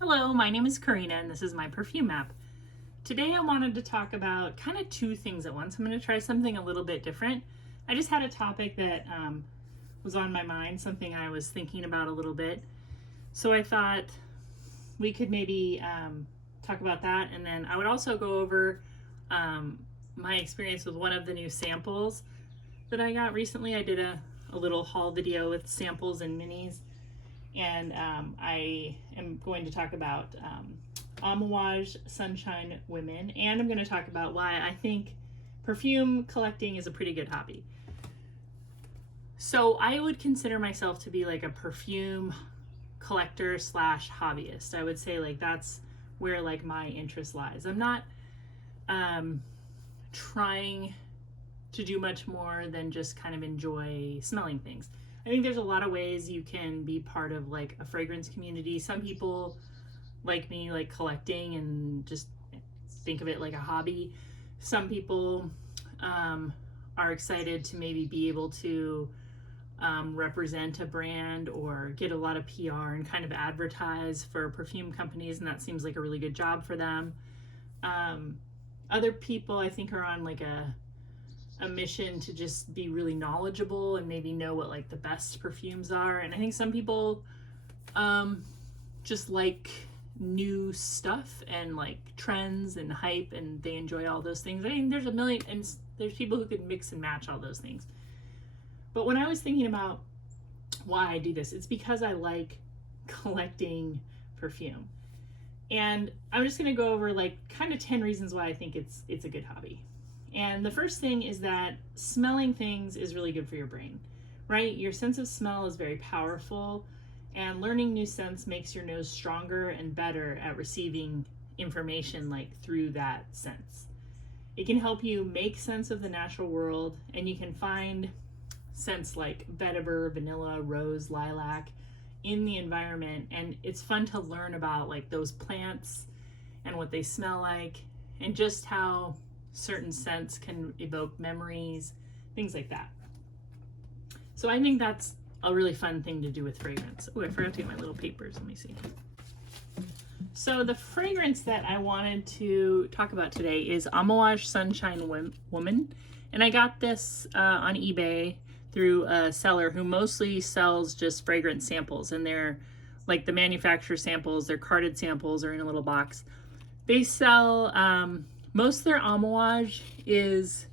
Hello, my name is Karina and this is my perfume map. Today I wanted to talk about kind of two things at once. I'm going to try something a little bit different. I just had a topic that was on my mind, something I was thinking about a little bit. So I thought we could maybe talk about that, and then I would also go over my experience with one of the new samples that I got recently. I did a little haul video with samples and minis. And I am going to talk about Amouage Sunshine Women, and I'm going to talk about why I think perfume collecting is a pretty good hobby. So I would consider myself to be like a perfume collector slash hobbyist. I would say like that's where like my interest lies. I'm not trying to do much more than just kind of enjoy smelling things. I think there's a lot of ways you can be part of like a fragrance community. Some people like me like collecting and just think of it like a hobby. Some people are excited to maybe be able to represent a brand or get a lot of PR and kind of advertise for perfume companies, and that seems like a really good job for them. Other people I think are on like a mission to just be really knowledgeable and maybe know what like the best perfumes are. And I think some people just like new stuff and like trends and hype, and they enjoy all those things. I mean, there's a million, and there's people who could mix and match all those things. But when I was thinking about why I do this, it's because I like collecting perfume. And I'm just going to go over like kind of 10 reasons why I think it's a good hobby. And the first thing is that smelling things is really good for your brain, right? Your sense of smell is very powerful, and learning new scents makes your nose stronger and better at receiving information like through that sense. It can help you make sense of the natural world, and you can find scents like vetiver, vanilla, rose, lilac in the environment, and it's fun to learn about like those plants and what they smell like, and just how certain scents can evoke memories, things like that. So I think that's a really fun thing to do with fragrance. Oh, I forgot to get my little papers. Let me see. So the fragrance that I wanted to talk about today is Amouage Sunshine Woman. And I got this on eBay through a seller who mostly sells just fragrance samples. And they're like the manufacturer samples, they're carded samples or in a little box. They sell most of their Amouage is,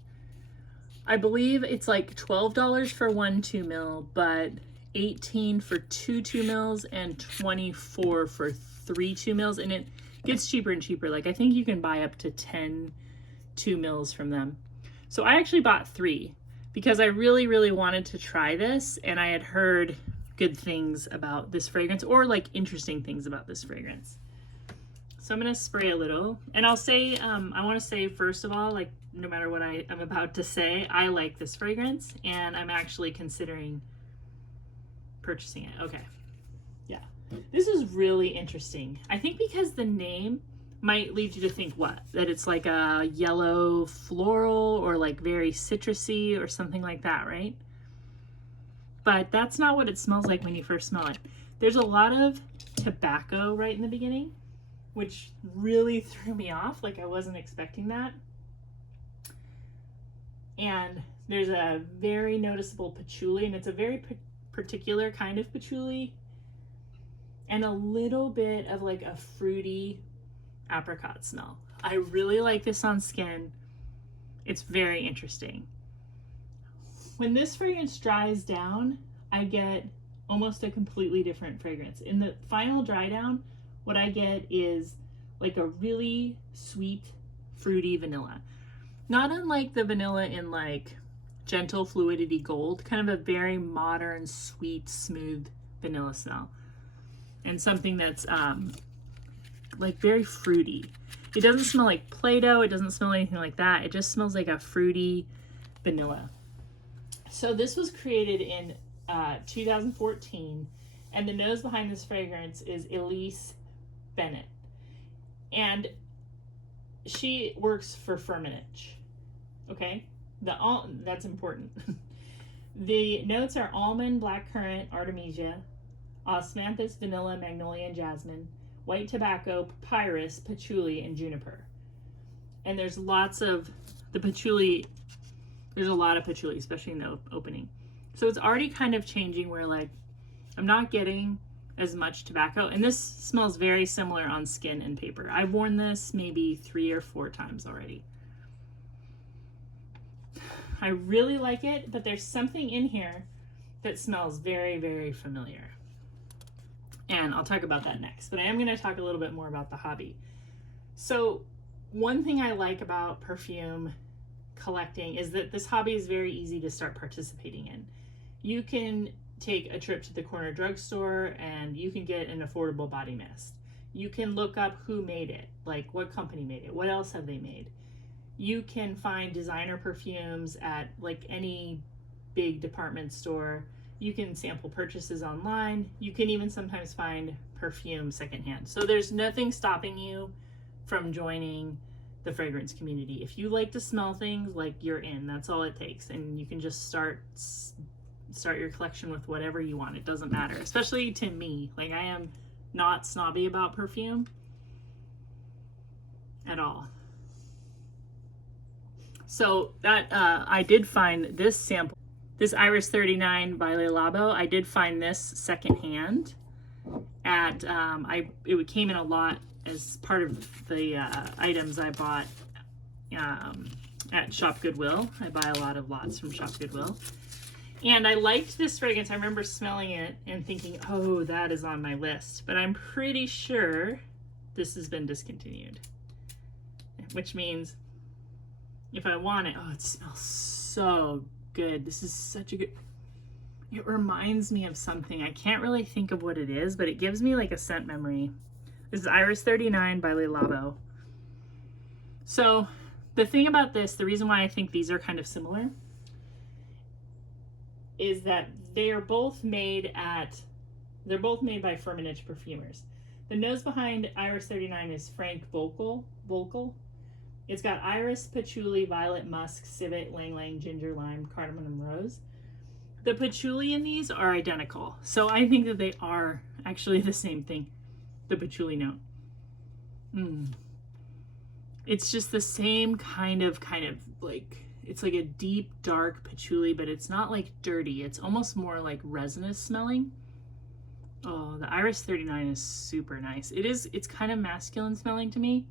I believe it's like $12 for 1 2 mil, but $18 for 2 2 mils and $24 for 3 2 mils, and it gets cheaper and cheaper. Like I think you can buy up to 10 2 mils from them. So I actually bought 3 because I really wanted to try this, and I had heard good things about this fragrance, or like interesting things about this fragrance. So I'm going to spray a little, and I'll say, I want to say first of all, like no matter what I'm about to say, I like this fragrance and I'm actually considering purchasing it. Okay. Yeah. This is really interesting. I think because the name might lead you to think what? That it's like a yellow floral or like very citrusy or something like that, right? But that's not what it smells like when you first smell it. There's a lot of tobacco right in the beginning, which really threw me off. Like I wasn't expecting that. And there's a very noticeable patchouli, and it's a very particular kind of patchouli, and a little bit of like a fruity apricot smell. I really like this on skin. It's very interesting. When this fragrance dries down, I get almost a completely different fragrance. In the final dry down, what I get is like a really sweet, fruity vanilla. Not unlike the vanilla in like Gentle Fluidity Gold, kind of a very modern, sweet, smooth vanilla smell. And something that's like very fruity. It doesn't smell like Play-Doh, it doesn't smell anything like that. It just smells like a fruity vanilla. So this was created in 2014, and the nose behind this fragrance is Elise Benat. And she works for Firmenich. Okay, that's important. The notes are almond, blackcurrant, artemisia, Osmanthus, vanilla, magnolia, and jasmine, white tobacco, papyrus, patchouli, and juniper. And there's lots of the patchouli, there's a lot of patchouli, especially in the opening. So it's already kind of changing where like I'm not getting as much tobacco, and this smells very similar on skin and paper. I've worn this maybe 3 or 4 times already. I really like it, but there's something in here that smells very, very familiar. And I'll talk about that next, but I am going to talk a little bit more about the hobby. So one thing I like about perfume collecting is that this hobby is very easy to start participating in. You can take a trip to the corner drugstore and you can get an affordable body mist. You can look up who made it, like what company made it, what else have they made. You can find designer perfumes at like any big department store. You can sample purchases online. You can even sometimes find perfume secondhand. So there's nothing stopping you from joining the fragrance community. If you like to smell things, like you're in, that's all it takes. And you can just start your collection with whatever you want. It doesn't matter, especially to me. Like I am not snobby about perfume at all. So that I did find this sample, this Iris 39 by Le Labo. I did find this secondhand at it came in a lot as part of the items I bought at Shop Goodwill. I buy a lot of lots from Shop Goodwill. And I liked this fragrance. I remember smelling it and thinking, oh, that is on my list. But I'm pretty sure this has been discontinued. Which means if I want it, oh, it smells so good. This is such a good, it reminds me of something. I can't really think of what it is, but it gives me like a scent memory. This is Iris 39 by Le Labo. So the thing about this, the reason why I think these are kind of similar is that they are both made by Firmenich perfumers. The nose behind Iris 39 is Frank Voelkl. It's got iris, patchouli, violet, musk, civet, ylang-ylang, ginger, lime, cardamom, and rose. The patchouli in these are identical. So I think that they are actually the same thing, the patchouli note. It's just the same kind of like, it's like a deep, dark patchouli, but it's not like dirty. It's almost more like resinous smelling. Oh, the Iris 39 is super nice. It's kind of masculine smelling to me.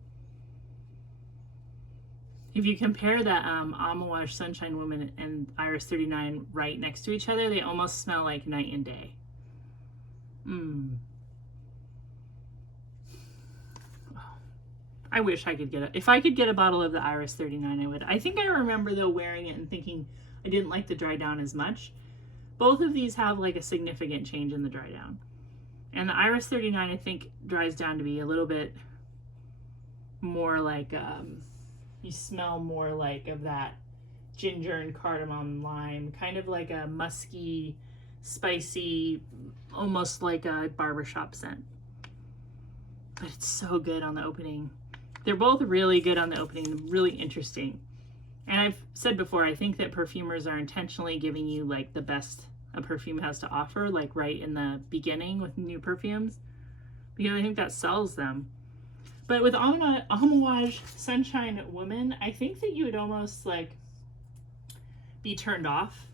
If you compare the Amouage Sunshine Woman and Iris 39 right next to each other, they almost smell like night and day. I wish I could get it. If I could get a bottle of the Iris 39, I would. I think I remember though wearing it and thinking I didn't like the dry down as much. Both of these have like a significant change in the dry down. And the Iris 39 I think dries down to be a little bit more like, you smell more like of that ginger and cardamom lime, kind of like a musky, spicy, almost like a barbershop scent. But it's so good on the opening. They're both really good on the opening, really interesting. And I've said before, I think that perfumers are intentionally giving you like the best a perfume has to offer, like right in the beginning with new perfumes, because I think that sells them. But with Amouage Sunshine Woman, I think that you would almost like be turned off,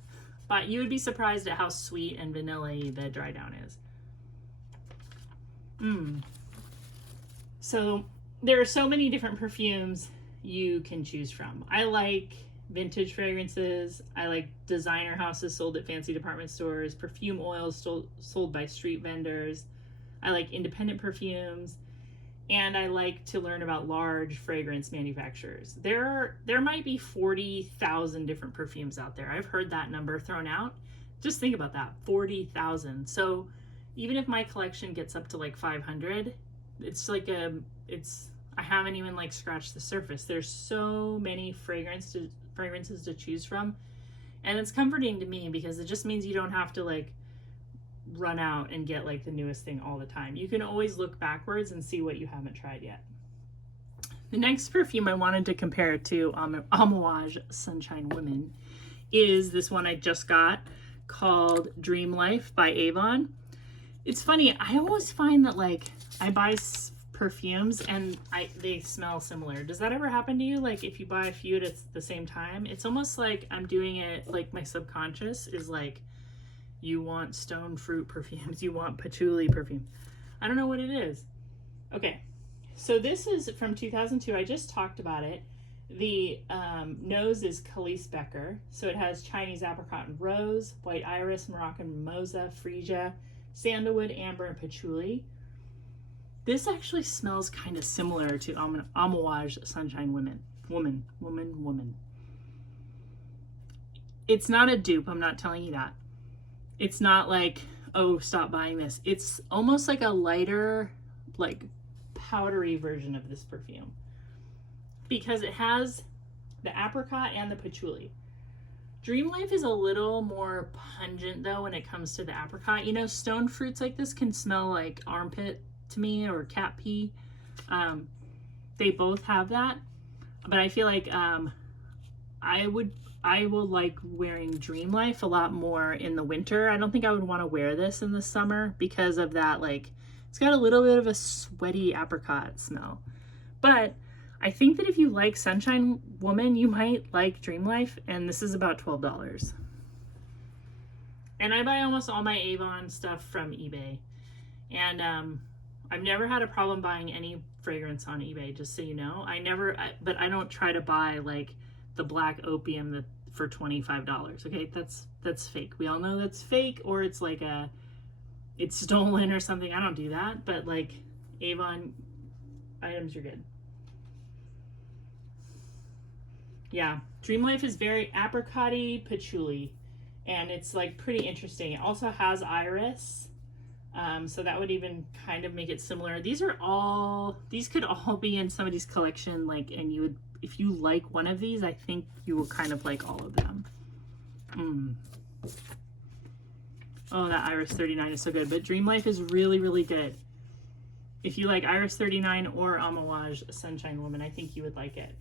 but you would be surprised at how sweet and vanilla-y the dry down is. So there are so many different perfumes you can choose from. I like vintage fragrances. I like designer houses sold at fancy department stores, perfume oils sold by street vendors. I like independent perfumes. And I like to learn about large fragrance manufacturers. There might be 40,000 different perfumes out there. I've heard that number thrown out. Just think about that, 40,000. So even if my collection gets up to like 500, it's like I haven't even like scratched the surface. There's so many fragrances to choose from. And it's comforting to me because it just means you don't have to like run out and get like the newest thing all the time. You can always look backwards and see what you haven't tried yet. The next perfume I wanted to compare to Amouage Sunshine Woman is this one I just got called Dreamlife by Avon. It's funny, I always find that like I buy perfumes and they smell similar. Does that ever happen to you? Like if you buy a few at the same time, it's almost like I'm doing it, like my subconscious is like, you want stone fruit perfumes, you want patchouli perfume. I don't know what it is. Okay, so this is from 2002. I just talked about it. The nose is Calice Becker. So it has Chinese Apricot and Rose, White Iris, Moroccan Mimosa, Freesia, Sandalwood, Amber, and Patchouli. This actually smells kind of similar to Amouage Sunshine Woman. It's not a dupe, I'm not telling you that. It's not like, oh, stop buying this. It's almost like a lighter, like powdery version of this perfume, because it has the apricot and the patchouli. Dreamlife is a little more pungent though when it comes to the apricot. You know, stone fruits like this can smell like armpit to me, or cat pee. They both have that, but I feel like I will like wearing Dreamlife a lot more in the winter. I don't think I would want to wear this in the summer because of that, like, it's got a little bit of a sweaty apricot smell. But I think that if you like Sunshine Woman, you might like Dreamlife, and this is about $12. And I buy almost all my Avon stuff from eBay. And I've never had a problem buying any fragrance on eBay, just so you know. But I don't try to buy like the black opium for $25. Okay, that's fake. We all know that's fake, or it's like it's stolen or something. I don't do that, but like Avon items are good. Yeah, Dreamlife is very apricot-y, patchouli, and it's like pretty interesting. It also has iris, so that would even kind of make it similar. These could all be in somebody's collection, like, and you would, if you like one of these, I think you will kind of like all of them. Oh, that Iris 39 is so good, but Dreamlife is really, really good. If you like Iris 39 or Amouage Sunshine Woman, I think you would like it.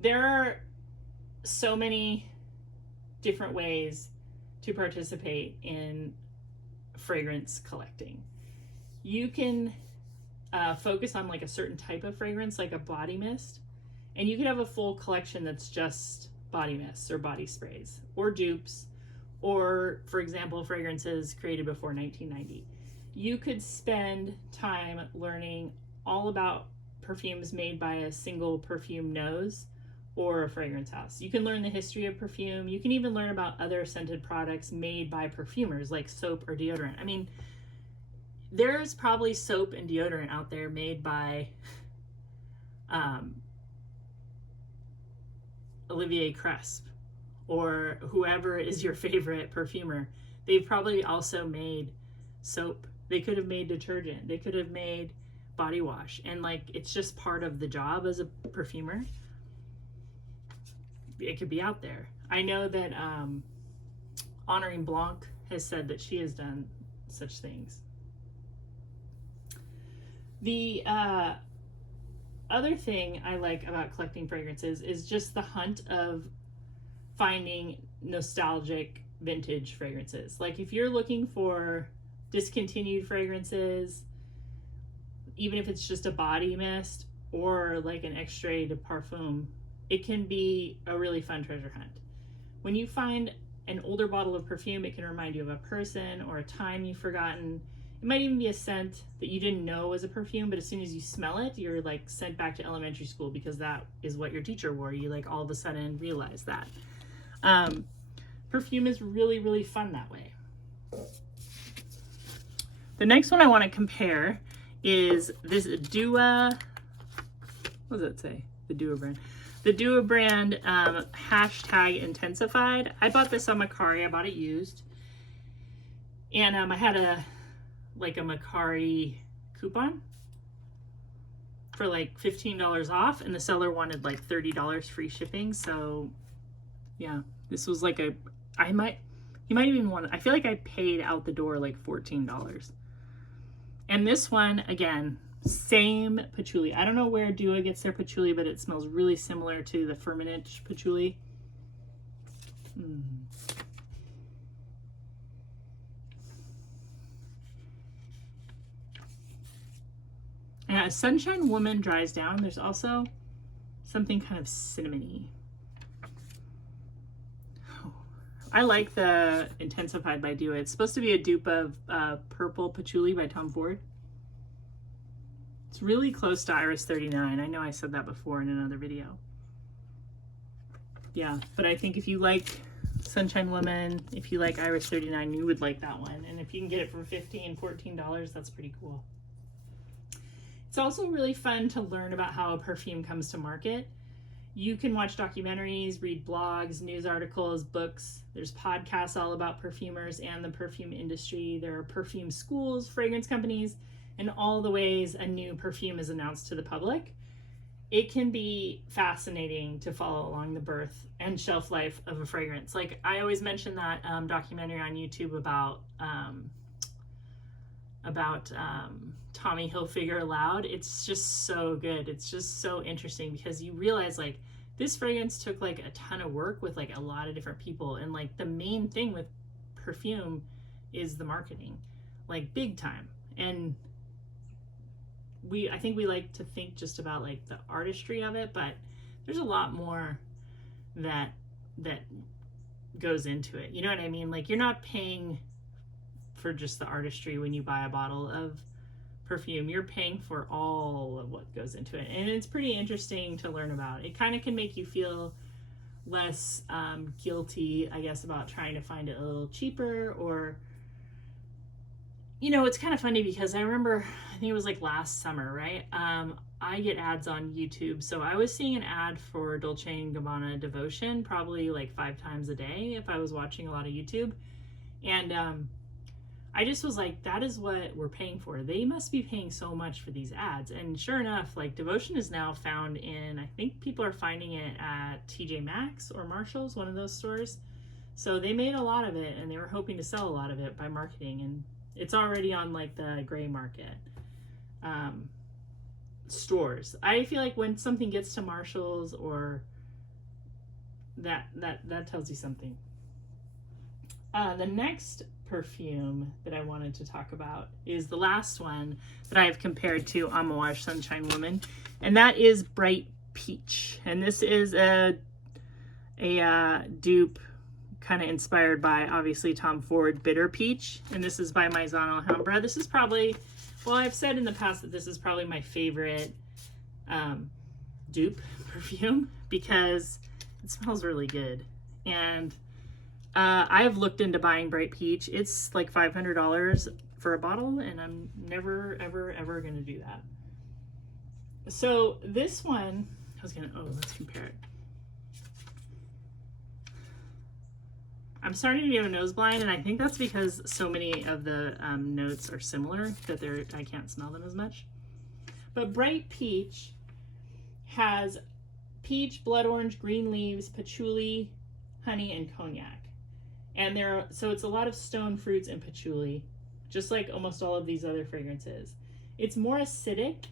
There are so many different ways to participate in fragrance collecting. You can focus on like a certain type of fragrance, like a body mist, and you could have a full collection that's just body mists or body sprays or dupes, or for example, fragrances created before 1990. You could spend time learning all about perfumes made by a single perfume nose or a fragrance house. You can learn the history of perfume. You can even learn about other scented products made by perfumers, like soap or deodorant. I mean, there's probably soap and deodorant out there made by Olivier Cresp or whoever is your favorite perfumer. They've probably also made soap. They could have made detergent. They could have made body wash. And like, it's just part of the job as a perfumer. It could be out there. I know that Honoring Blanc has said that she has done such things. The other thing I like about collecting fragrances is just the hunt of finding nostalgic vintage fragrances. Like if you're looking for discontinued fragrances, even if it's just a body mist or like an extrait de parfum, it can be a really fun treasure hunt. When you find an older bottle of perfume, it can remind you of a person or a time you've forgotten. It might even be a scent that you didn't know was a perfume, but as soon as you smell it, you're like sent back to elementary school because that is what your teacher wore. You like all of a sudden realize that. Perfume is really, really fun that way. The next one I want to compare is this Dua, what does it say? The Dua brand. The Dua brand hashtag intensified. I bought this on Macari. I bought it used. And I had a Macari coupon for like $15 off, and the seller wanted like $30 free shipping. So yeah, this was like you might even want, I feel like I paid out the door like $14. And this one, again, same patchouli. I don't know where Dua gets their patchouli, but it smells really similar to the Firmenich patchouli. as Sunshine Woman dries down, there's also something kind of cinnamony. Oh, I like the Intensified by Dua. It's supposed to be a dupe of Purple Patchouli by Tom Ford. It's really close to Iris 39. I know I said that before in another video. Yeah, but I think if you like Sunshine Woman, if you like Iris 39, you would like that one. And if you can get it for $15 and $14, that's pretty cool. It's also really fun to learn about how a perfume comes to market. You can watch documentaries, read blogs, news articles, books. There's podcasts all about perfumers and the perfume industry. There are perfume schools, fragrance companies, and all the ways a new perfume is announced to the public. It can be fascinating to follow along the birth and shelf life of a fragrance. Like I always mention that documentary on YouTube about Tommy Hilfiger Loud. It's just so good. It's just so interesting because you realize like this fragrance took like a ton of work with like a lot of different people, and like the main thing with perfume is the marketing, like big time. And I think we like to think just about like the artistry of it, but there's a lot more that goes into it. You know what I mean? Like you're not paying for just the artistry when you buy a bottle of perfume. You're paying for all of what goes into it, and it's pretty interesting to learn about. It kind of can make you feel less guilty, I guess, about trying to find it a little cheaper. Or you know, it's kind of funny because I remember, I think it was like last summer, right? I get ads on YouTube. So I was seeing an ad for Dolce & Gabbana Devotion probably like 5 times a day if I was watching a lot of YouTube. And I just was like, that is what we're paying for. They must be paying so much for these ads. And sure enough, like Devotion is now found in, I think people are finding it at TJ Maxx or Marshall's, one of those stores. So they made a lot of it and they were hoping to sell a lot of it by marketing. And it's already on like the gray market stores. I feel like when something gets to Marshall's or that tells you something. The next perfume that I wanted to talk about is the last one that I have compared to Amouage Sunshine Woman, and that is Bright Peach. And this is a dupe kind of inspired by obviously Tom Ford Bitter Peach, and this is by Maison Alhambra. This is probably, well, I've said in the past that this is probably my favorite dupe perfume because it smells really good. And I have looked into buying Bright Peach. It's like $500 for a bottle, and I'm never ever gonna do that. So this one, let's compare it. I'm starting to get a nose blind, and I think that's because so many of the notes are similar that I can't smell them as much. But Bright Peach has peach, blood orange, green leaves, patchouli, honey, and cognac. And so it's a lot of stone fruits and patchouli, just like almost all of these other fragrances. It's more acidic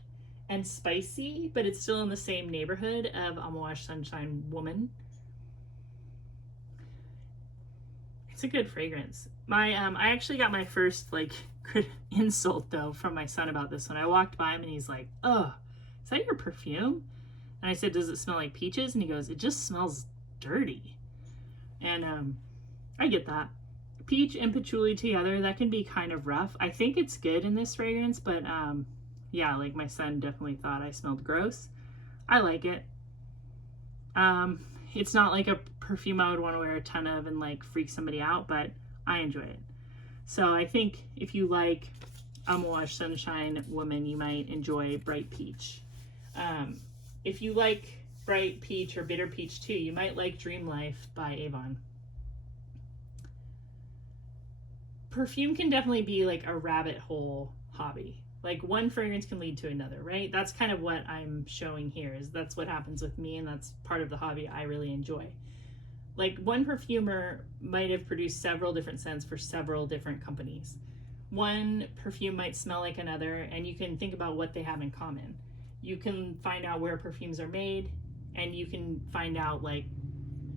and spicy, but it's still in the same neighborhood of Amouage Sunshine Woman. It's a good fragrance. I actually got my first like insult though from my son about this one. I walked by him and he's like, "Oh, is that your perfume?" And I said, "Does it smell like peaches?" And he goes, "It just smells dirty." And I get that. Peach and patchouli together, that can be kind of rough. I think it's good in this fragrance, but yeah, like my son definitely thought I smelled gross. I like it. It's not like a perfume I would want to wear a ton of and like freak somebody out, but I enjoy it. So I think if you like Amouage Sunshine Woman, you might enjoy Bright Peach. If you like Bright Peach or Bitter Peach too, you might like Dreamlife by Avon. Perfume can definitely be like a rabbit hole hobby. Like one fragrance can lead to another, right? That's kind of what I'm showing here, is that's what happens with me, and that's part of the hobby I really enjoy. Like one perfumer might have produced several different scents for several different companies. One perfume might smell like another, and you can think about what they have in common. You can find out where perfumes are made, and you can find out like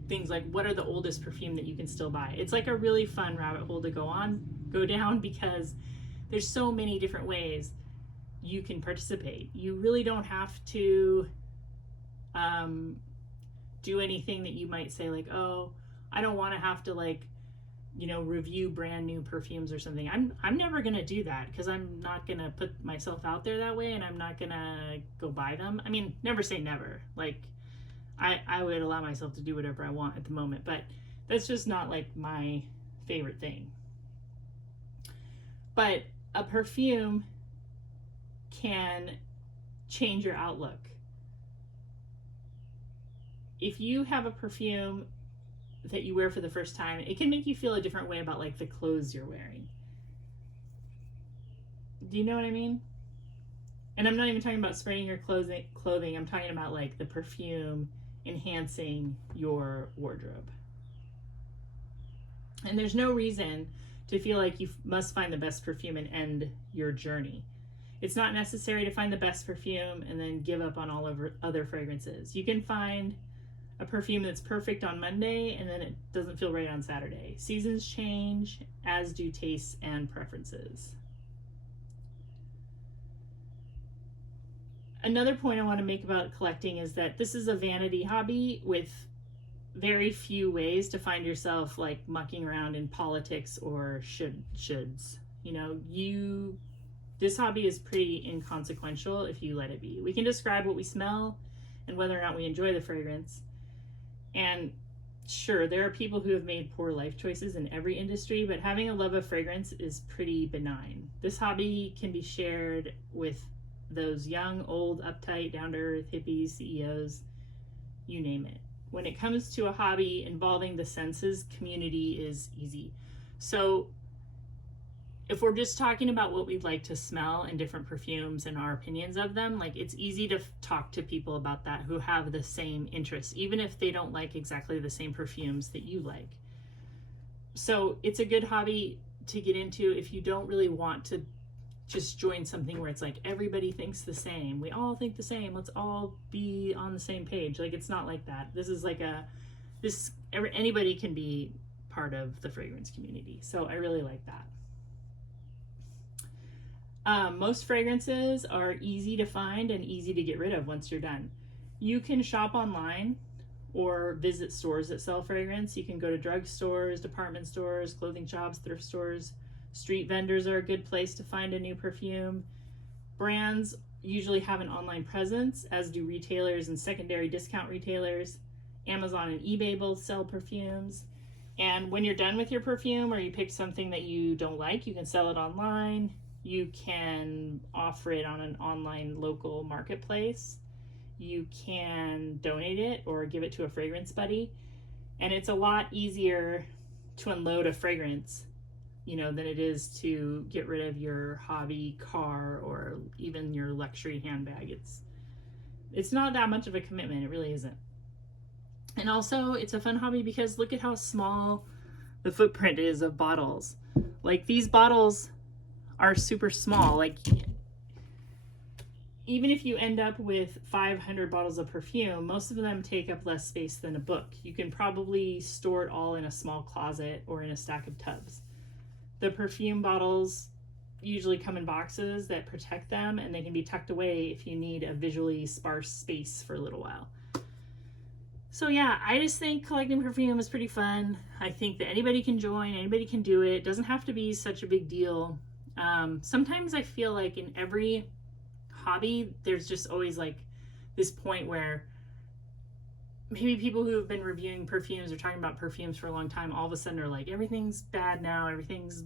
things like what are the oldest perfume that you can still buy. It's like a really fun rabbit hole to go down because there's so many different ways you can participate. You really don't have to do anything that you might say like, oh, I don't want to have to like, you know, review brand new perfumes or something. I'm never going to do that because I'm not going to put myself out there that way, and I'm not going to go buy them. I mean, never say never. Like, I would allow myself to do whatever I want at the moment, but that's just not like my favorite thing. But a perfume can change your outlook. If you have a perfume that you wear for the first time, it can make you feel a different way about like the clothes you're wearing. Do you know what I mean? And I'm not even talking about spraying your clothing. I'm talking about like the perfume enhancing your wardrobe. And there's no reason to feel like you must find the best perfume and end your journey. It's not necessary to find the best perfume and then give up on all of other fragrances. You can find a perfume that's perfect on Monday and then it doesn't feel right on Saturday. Seasons change, as do tastes and preferences. Another point I want to make about collecting is that this is a vanity hobby with very few ways to find yourself like mucking around in politics or shoulds. You know, this hobby is pretty inconsequential if you let it be. We can describe what we smell and whether or not we enjoy the fragrance. And sure, there are people who have made poor life choices in every industry, but having a love of fragrance is pretty benign. This hobby can be shared with those young, old, uptight, down-to-earth hippies, CEOs, you name it. When it comes to a hobby involving the senses, community is easy. So if we're just talking about what we'd like to smell and different perfumes and our opinions of them, like it's easy to talk to people about that who have the same interests, even if they don't like exactly the same perfumes that you like. So it's a good hobby to get into if you don't really want to just join something where it's like everybody thinks the same. We all think the same. Let's all be on the same page. Like it's not like that. This is like anybody can be part of the fragrance community. So I really like that. Most fragrances are easy to find and easy to get rid of once you're done. You can shop online or visit stores that sell fragrance. You can go to drugstores, department stores, clothing shops, thrift stores. Street vendors are a good place to find a new perfume. Brands usually have an online presence, as do retailers and secondary discount retailers. Amazon and eBay both sell perfumes. And when you're done with your perfume or you pick something that you don't like, you can sell it online. You can offer it on an online local marketplace. You can donate it or give it to a fragrance buddy. And it's a lot easier to unload a fragrance, you know, than it is to get rid of your hobby car or even your luxury handbag. It's not that much of a commitment. It really isn't. And also it's a fun hobby because look at how small the footprint is of bottles. Like these bottles are super small. Like even if you end up with 500 bottles of perfume, most of them take up less space than a book. You can probably store it all in a small closet or in a stack of tubs. The perfume bottles usually come in boxes that protect them, and they can be tucked away if you need a visually sparse space for a little while. So yeah, I just think collecting perfume is pretty fun. I think that anybody can join, anybody can do it. It doesn't have to be such a big deal. Sometimes I feel like in every hobby, there's just always like this point where maybe people who have been reviewing perfumes or talking about perfumes for a long time, all of a sudden are like, everything's bad now, everything's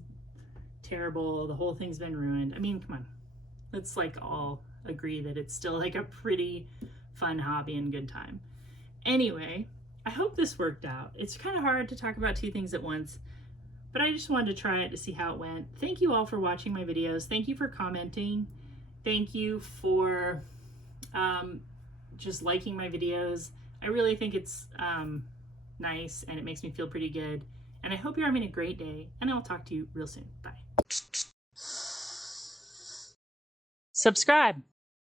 terrible, the whole thing's been ruined. I mean, come on. Let's like all agree that it's still like a pretty fun hobby and good time. Anyway, I hope this worked out. It's kind of hard to talk about two things at once, but I just wanted to try it to see how it went. Thank you all for watching my videos. Thank you for commenting. Thank you for just liking my videos. I really think it's nice and it makes me feel pretty good. And I hope you're having a great day, and I'll talk to you real soon. Bye. Subscribe.